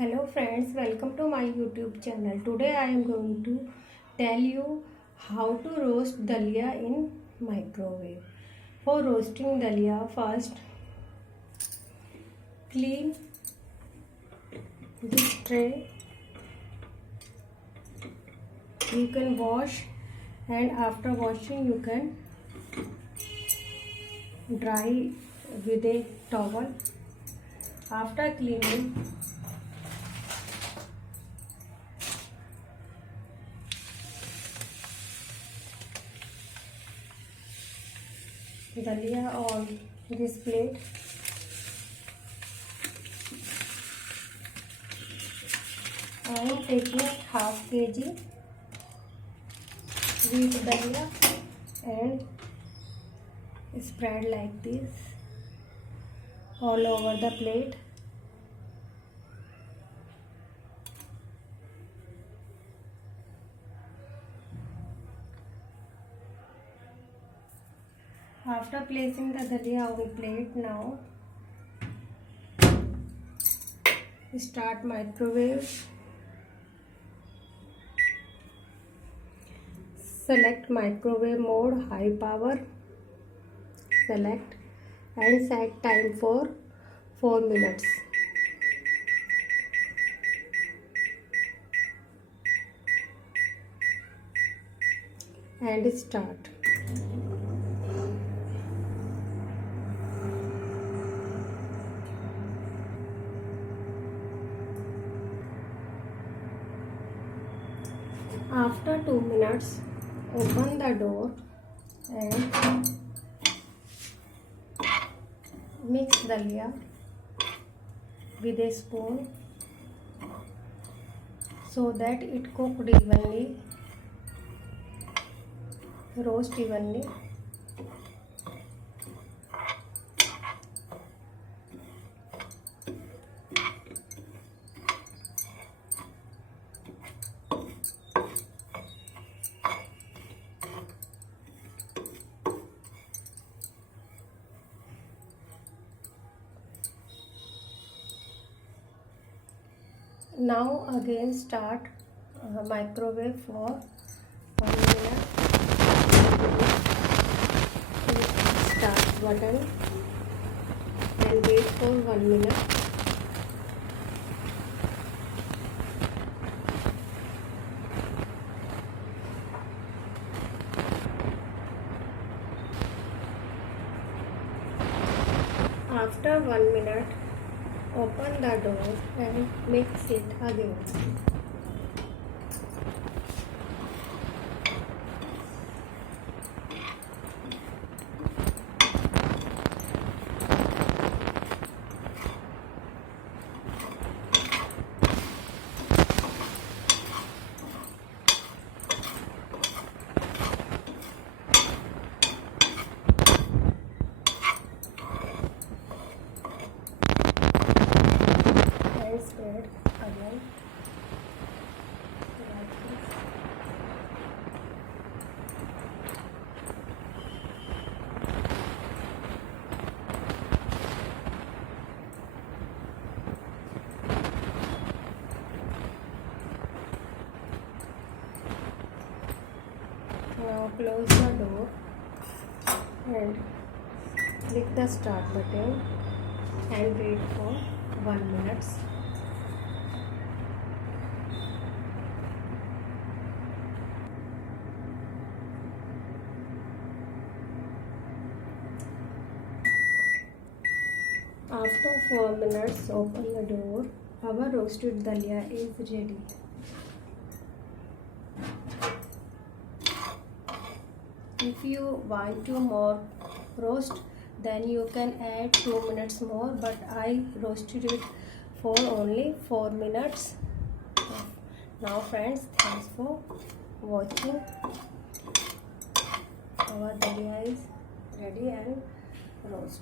Hello friends, welcome to my YouTube channel. Today I am going to tell you how to roast dalia in microwave. For roasting dalia, first clean this tray. You can wash, and after washing you can dry with a towel. After cleaning, dalia on this plate. I am taking half kg wheat dalia and spread like this all over the plate. After placing the dalia on plate, now start microwave. Select microwave mode, high power. Select and set time for 4 minutes. And start. After 2 minutes, open the door and mix dalia with a spoon so that it cooked evenly, roast evenly. Now again start microwave for 1 minute. Start button and wait for 1 minute. After 1 minute, open the door and mix it again. Spread again like this. Now close the door and click the start button and wait for 1 minute. After 4 minutes, open the door. Our roasted dalia is ready. If you want to more roast, then you can add 2 minutes more, but I roasted it for only 4 minutes. Now friends, thanks for watching. Our dalia is ready and roast.